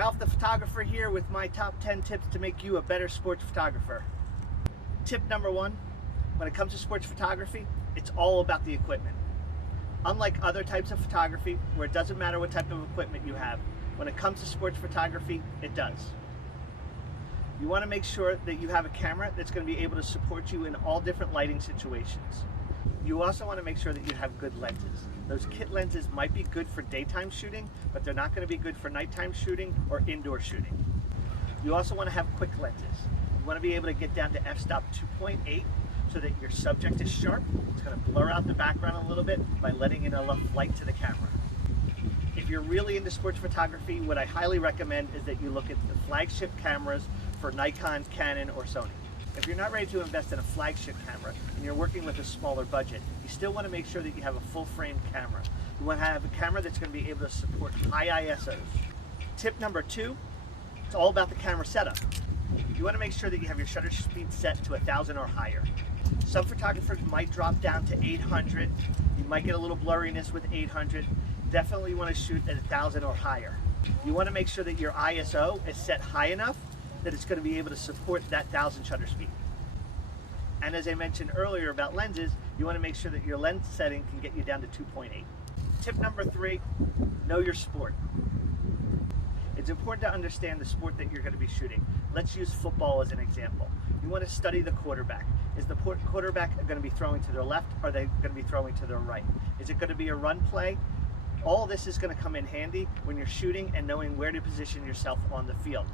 Ralph the photographer here with my top 10 tips to make you a better sports photographer. Tip number one, when it comes to sports photography, it's all about the equipment. Unlike other types of photography where it doesn't matter what type of equipment you have, when it comes to sports photography, it does. You want to make sure that you have a camera that's going to be able to support you in all different lighting situations. You also want to make sure that you have good lenses. Those kit lenses might be good for daytime shooting, but they're not going to be good for nighttime shooting or indoor shooting. You also want to have quick lenses. You want to be able to get down to f-stop 2.8 so that your subject is sharp. It's going to blur out the background a little bit by letting in enough light to the camera. If you're really into sports photography, what I highly recommend is that you look at the flagship cameras for Nikon, Canon, or Sony. If you're not ready to invest in a flagship camera and you're working with a smaller budget, you still want to make sure that you have a full frame camera. You want to have a camera that's going to be able to support high ISOs. Tip number two, it's all about the camera setup. You want to make sure that you have your shutter speed set to 1,000 or higher. Some photographers might drop down to 800. You might get a little blurriness with 800. Definitely want to shoot at 1,000 or higher. You want to make sure that your ISO is set high enough that it's going to be able to support that 1,000 shutter speed. And as I mentioned earlier about lenses, you want to make sure that your lens setting can get you down to 2.8. Tip number three, know your sport. It's important to understand the sport that you're going to be shooting. Let's use football as an example. You want to study the quarterback. Is the quarterback going to be throwing to their left, or are they going to be throwing to their right? Is it going to be a run play? All this is going to come in handy when you're shooting and knowing where to position yourself on the field.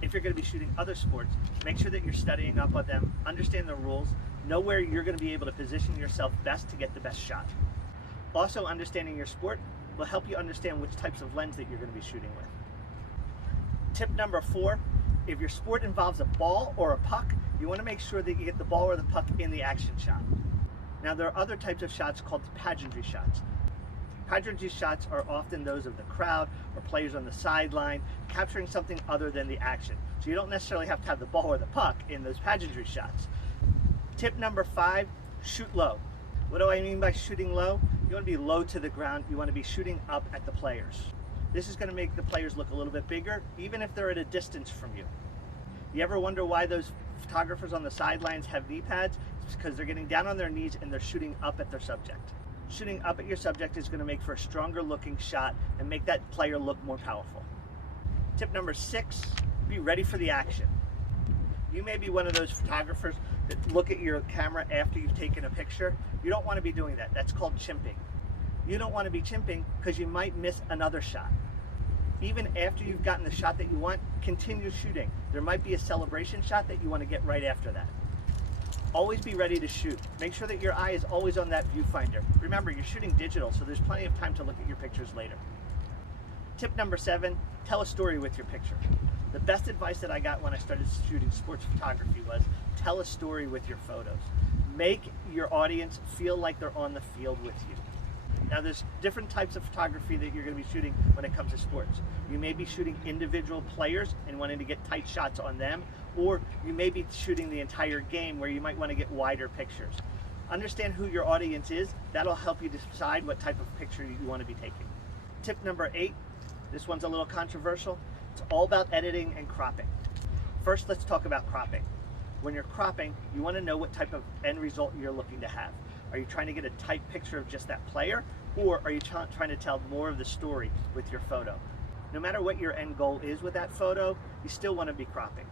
If you're going to be shooting other sports, make sure that you're studying up on them, understand the rules, know where you're going to be able to position yourself best to get the best shot. Also, understanding your sport will help you understand which types of lens that you're going to be shooting with. Tip number four, if your sport involves a ball or a puck, you want to make sure that you get the ball or the puck in the action shot. Now, there are other types of shots called pageantry shots. Pageantry shots are often those of the crowd or players on the sideline, capturing something other than the action. So you don't necessarily have to have the ball or the puck in those pageantry shots. Tip number five, shoot low. What do I mean by shooting low? You want to be low to the ground. You want to be shooting up at the players. This is going to make the players look a little bit bigger, even if they're at a distance from you. You ever wonder why those photographers on the sidelines have knee pads? It's because they're getting down on their knees and they're shooting up at their subject. Shooting up at your subject is going to make for a stronger looking shot and make that player look more powerful. Tip number six, be ready for the action. You may be one of those photographers that look at your camera after you've taken a picture. You don't want to be doing that. That's called chimping. You don't want to be chimping because you might miss another shot. Even after you've gotten the shot that you want, continue shooting. There might be a celebration shot that you want to get right after that. Always be ready to shoot. Make sure that your eye is always on that viewfinder. Remember, you're shooting digital, so there's plenty of time to look at your pictures later. Tip number seven, tell a story with your picture. The best advice that I got when I started shooting sports photography was tell a story with your photos. Make your audience feel like they're on the field with you. Now, there's different types of photography that you're going to be shooting when it comes to sports. You may be shooting individual players and wanting to get tight shots on them, or you may be shooting the entire game where you might want to get wider pictures. Understand who your audience is. That'll help you decide what type of picture you want to be taking. Tip number eight, this one's a little controversial. It's all about editing and cropping. First, let's talk about cropping. When you're cropping, you want to know what type of end result you're looking to have. Are you trying to get a tight picture of just that player, or are you trying to tell more of the story with your photo? No matter what your end goal is with that photo, you still want to be cropping.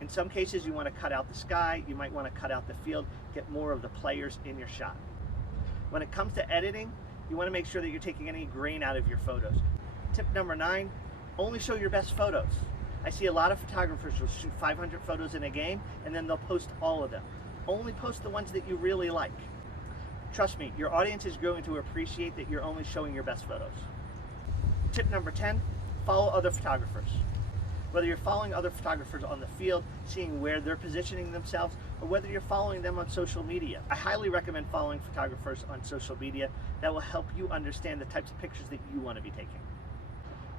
In some cases, you want to cut out the sky, you might want to cut out the field, get more of the players in your shot. When it comes to editing, you want to make sure that you're taking any grain out of your photos. Tip number nine, only show your best photos. I see a lot of photographers will shoot 500 photos in a game and then they'll post all of them. Only post the ones that you really like. Trust me, your audience is going to appreciate that you're only showing your best photos. Tip number 10, follow other photographers. Whether you're following other photographers on the field, seeing where they're positioning themselves, or whether you're following them on social media. I highly recommend following photographers on social media. That will help you understand the types of pictures that you want to be taking.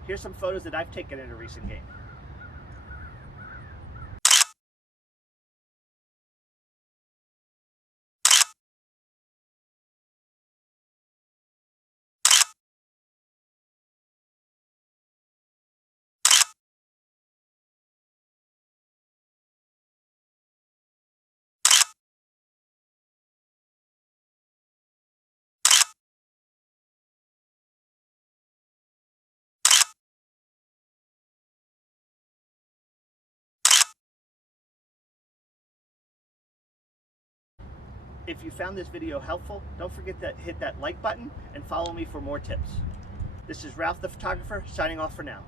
Here's some photos that I've taken in a recent game. If you found this video helpful, don't forget to hit that like button and follow me for more tips. This is Ralph the Photographer signing off for now.